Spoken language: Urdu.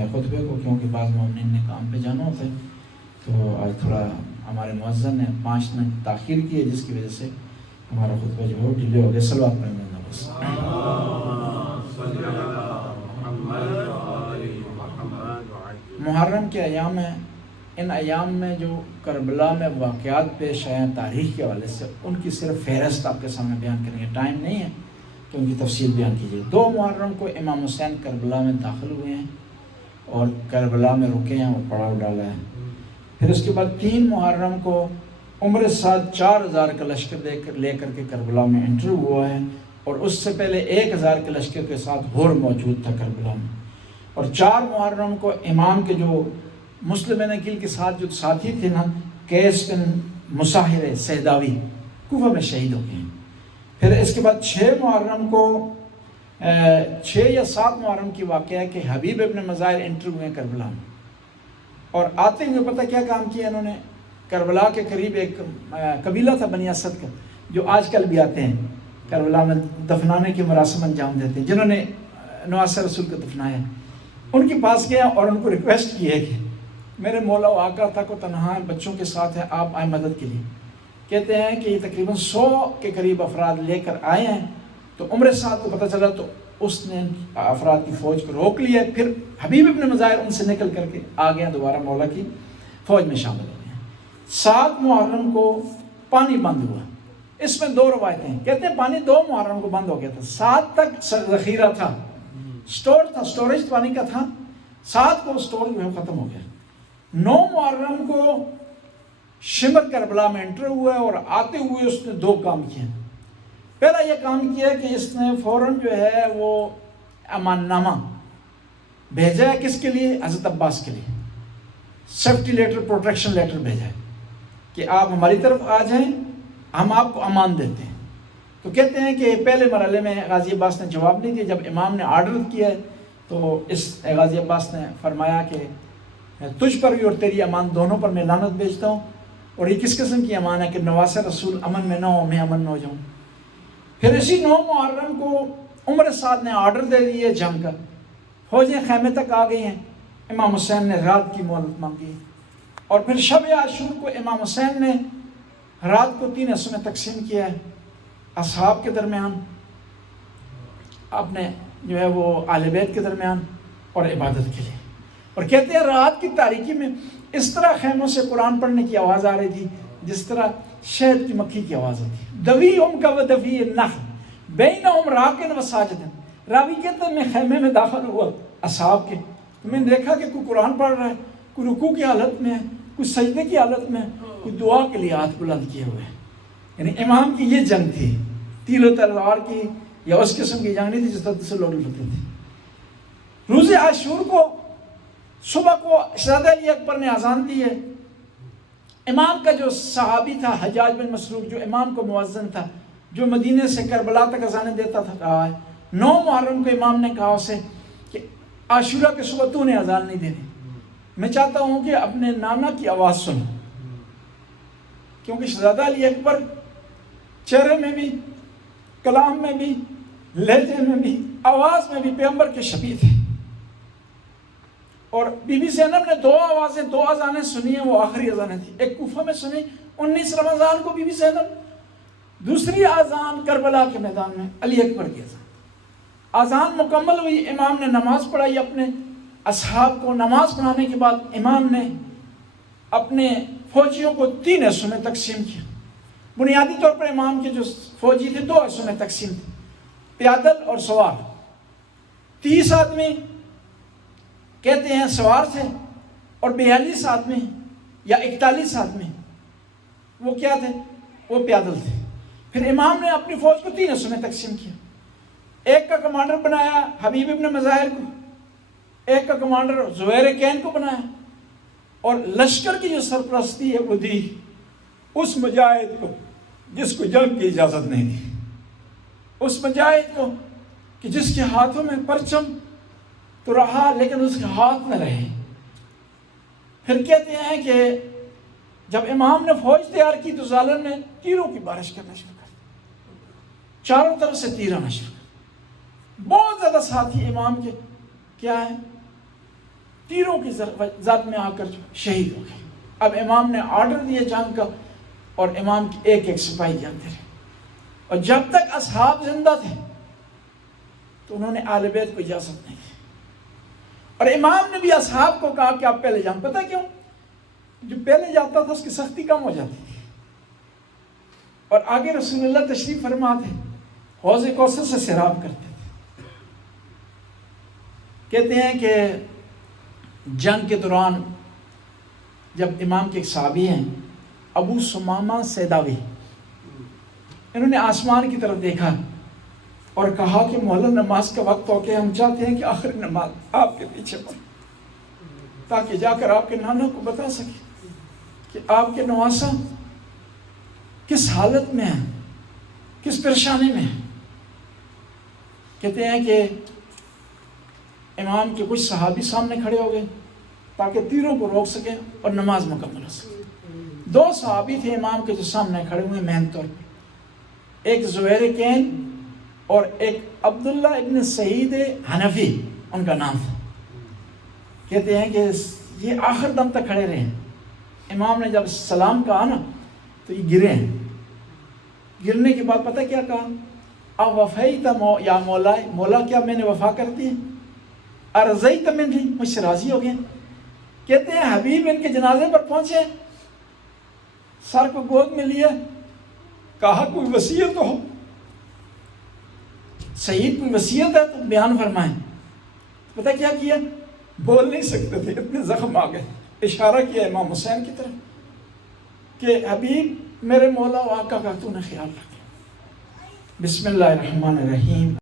ہے خطبے کو، کیونکہ بعض مومنین نے کام پہ جانا ہوتا ہے، تو آج تھوڑا ہمارے مؤذن نے 5 منٹ تاخیر کی ہے، جس کی وجہ سے ہمارا خطبہ جو ہے ڈیلے ہو گیا۔ صلوات پڑھیں گے بس۔ محرم کے ایام ہیں، ان ایام میں جو کربلا میں واقعات پیش آئے ہیں تاریخ کے حوالے سے، ان کی صرف فہرست آپ کے سامنے بیان کریں گے، ٹائم نہیں ہے کہ ان کی تفصیل بیان کیجیے۔ 2 محرم کو امام حسین کربلا میں داخل ہوئے ہیں اور کربلا میں رکے ہیں اور پڑاؤ ڈالا ہے۔ پھر اس کے بعد 3 محرم کو عمر ساتھ 4000 کا لشکر لے کر کے کربلا میں انٹر ہوا ہے، اور اس سے پہلے 1000 کے لشکر کے ساتھ ہور موجود تھا کربلا میں۔ اور 4 محرم کو امام کے جو مسلم بن عقیل کے ساتھ جو ساتھی تھے نا، قیس بن مصاہر سہداوی، کوفہ میں شہید ہو گئے ہیں۔ پھر اس کے بعد 6 محرم کو 6 یا 7 محرم کی واقعہ ہے کہ حبیب ابن مظاہر انٹر ہوئے ہیں کربلا میں، اور آتے ہوئے پتہ کیا کام کیا انہوں نے؟ کربلا کے قریب ایک قبیلہ تھا بنی اسد کا، جو آج کل بھی آتے ہیں کربلا میں دفنانے کے مراسم انجام دیتے ہیں، جنہوں نے نواسہ رسول کو دفنایا، ان کے پاس گیا اور ان کو ریکویسٹ کی ہے کہ میرے مولا و آقا تھا کو تنہا بچوں کے ساتھ ہیں، آپ آئیں مدد کے لیے۔ کہتے ہیں کہ یہ تقریباً 100 کے قریب افراد لے کر آئے ہیں، تو عمر سعد کو پتہ چلا تو اس نے افراد کی فوج کو روک لیا۔ پھر حبیب ابن مظاہر ان سے نکل کر کے آ گئے، دوبارہ مولا کی فوج میں شامل ہو گئے۔ 7 محرم کو پانی بند ہوا، اس میں 2 روایتیں ہیں، کہتے ہیں پانی 2 محرم کو بند ہو گیا تھا، 7 تک ذخیرہ تھا، سٹور تھا، سٹوریج پانی کا تھا، 7 کو سٹور جو ہے ختم ہو گیا۔ 9 محرم کو شمر کربلا میں انٹر ہوا ہے، اور آتے ہوئے اس نے 2 کام کیے۔ پہلا یہ کام کیا کہ اس نے فوراً جو ہے وہ امان نامہ بھیجا ہے، کس کے لیے؟ حضرت عباس کے لیے، سیفٹی لیٹر، پروٹیکشن لیٹر بھیجا ہے کہ آپ ہماری طرف آ جائیں، ہم آپ کو امان دیتے ہیں۔ تو کہتے ہیں کہ پہلے مرحلے میں غازی عباس نے جواب نہیں دیا، جب امام نے آرڈر کیا ہے تو اس غازی عباس نے فرمایا کہ تجھ پر بھی اور تیری امان دونوں پر میں لعنت بھیجتا ہوں، اور یہ کس قسم کی امان ہے کہ نواسہ رسول امن میں نہ ہو، میں امن میں ہو جاؤں۔ پھر اسی 9 محرم کو عمر سعد نے آرڈر دے دیے جنگ کا، فوجیں خیمے تک آ گئی ہیں، امام حسین نے رات کی مہلت مانگی، اور پھر شب عاشور کو امام حسین نے رات کو 3 حصوں میں تقسیم کیا ہے، اصحاب کے درمیان، اپنے جو ہے وہ اہل بیت کے درمیان، اور عبادت کے لیے۔ اور کہتے ہیں رات کی تاریکی میں اس طرح خیموں سے قرآن پڑھنے کی آواز آ رہی تھی جس طرح شہد کی مکھی کی آواز ہوتی ہے۔ دویہم کودوی النخل بینہم راکن و ساجدن۔ راوی کہتے ہیں میں خیمے میں داخل ہوا اصحاب کے، تو میں نے دیکھا کہ کوئی قرآن پڑھ رہا ہے، کوئی رکوع کی حالت میں ہے، کوئی سجدے کی حالت میں ہے، کوئی دعا کے لیے ہاتھ بلند کیے ہوئے ہیں۔ یعنی امام کی یہ جنگ تھی، تیر و تلوار کی یا اس قسم کی جنگ نہیں تھی جس طرح سے لوگ لڑتے تھے۔ روز عاشور کو صبح کو شہزادہ علی اکبر نے اذان دی ہے، امام کا جو صحابی تھا حجاج بن مسروق، جو امام کو مؤذن تھا، جو مدینے سے کربلا تک اذانیں دیتا تھا، کہا ہے 9 محرم کو امام نے کہا اسے کہ عاشورہ کے صبح تو نے اذان نہیں دینی، میں چاہتا ہوں کہ اپنے نانا کی آواز سنو، کیونکہ شہزادہ علی اکبر چہرے میں بھی، کلام میں بھی، لہجے میں بھی، آواز میں بھی پیغمبر کے شبیہ تھے۔ اور بی بی زینب نے 2 آوازیں، 2 اذانیں سنی ہیں، وہ آخری اذانیں تھیں، ایک کوفہ میں سنی 19 رمضان کو بی بی زینب، دوسری اذان کربلا کے میدان میں علی اکبر کی اذان۔ اذان مکمل ہوئی، امام نے نماز پڑھائی، اپنے اصحاب کو نماز پڑھانے کے بعد امام نے اپنے فوجیوں کو 3 حصوں میں تقسیم کیا۔ بنیادی طور پر امام کے جو فوجی تھے 2 حصوں میں تقسیم تھے، پیادل اور سوار۔ 30 آدمی کہتے ہیں سوار تھے، اور 42 آدمی یا 41 آدمی وہ کیا تھے؟ وہ پیادل تھے۔ پھر امام نے اپنی فوج کو 3 حصوں میں تقسیم کیا، ایک کا کمانڈر بنایا حبیب ابن مظاہر کو، ایک کا کمانڈر زہیر کین کو بنایا، اور لشکر کی جو سرپرستی ہے وہ دی اس مجاہد کو جس کو جنگ کی اجازت نہیں دی، اس مجاہد کو کہ جس کے ہاتھوں میں پرچم تو رہا لیکن اس کے ہاتھ میں رہے۔ پھر کہتے ہیں کہ جب امام نے فوج تیار کی تو ظالم نے تیروں کی بارش کرنا شروع کر دی، چاروں طرف سے تیر آنا شروع کر دی۔ بہت زیادہ ساتھی امام کے کیا ہے؟ تیروں کی ذات میں آ کر شہید ہو گئے۔ اب امام نے آرڈر دیا جنگ کا، اور امام کی ایک ایک سپاہی جاتے رہے، اور جب تک اصحاب زندہ تھے تو انہوں نے آل بیت کو اجازت نہیں دی، اور امام نے بھی اصحاب کو کہا کہ آپ پہلے جائیں۔ پتہ کیوں؟ جو پہلے جاتا تھا اس کی سختی کم ہو جاتی تھی، اور آگے رسول اللہ تشریف فرما تھے، حوض کوثر سے سیراب کرتے تھے۔ کہتے ہیں کہ جنگ کے دوران جب امام کے ایک صحابی ہیں ابو سمامہ سیداوی، انہوں نے آسمان کی طرف دیکھا اور کہا کہ مولا نماز کا وقت ہو کے ہم چاہتے ہیں کہ آخری نماز آپ کے پیچھے پڑھیں، تاکہ جا کر آپ کے نانا کو بتا سکے کہ آپ کے نواسا کس حالت میں ہیں، کس پریشانی میں ہیں۔ کہتے ہیں کہ امام کے کچھ صحابی سامنے کھڑے ہو گئے تاکہ تیروں کو روک سکیں اور نماز مکمل ہو سکے۔ دو صحابی تھے امام کے جو سامنے کھڑے ہوئے مین طور پر، ایک زہیر کین اور ایک عبداللہ ابن سعید حنفی ان کا نام تھا۔ کہتے ہیں کہ یہ آخر دم تک کھڑے رہے۔ امام نے جب سلام کہا نا تو یہ گرے ہیں۔ گرنے کے بعد پتہ کیا کہا؟ اب وفیت یا مولا، مولا کیا میں نے وفا کر دی؟ ارضیت منی، مجھ سے راضی ہو گئے۔ کہتے ہیں حبیب ان کے جنازے پر پہنچے، سر کو گود میں لیا، کہا کوئی وصیت ہو، سید کوئی وصیت ہے تو بیان فرمائیں۔ پتہ کیا کیا؟ بول نہیں سکتے تھے، اتنے زخم آ گئے۔ اشارہ کیا امام حسین کی طرف کہ حبیب میرے مولا و آقا کا تو نے خیال رکھا۔ بسم اللہ الرحمن الرحیم۔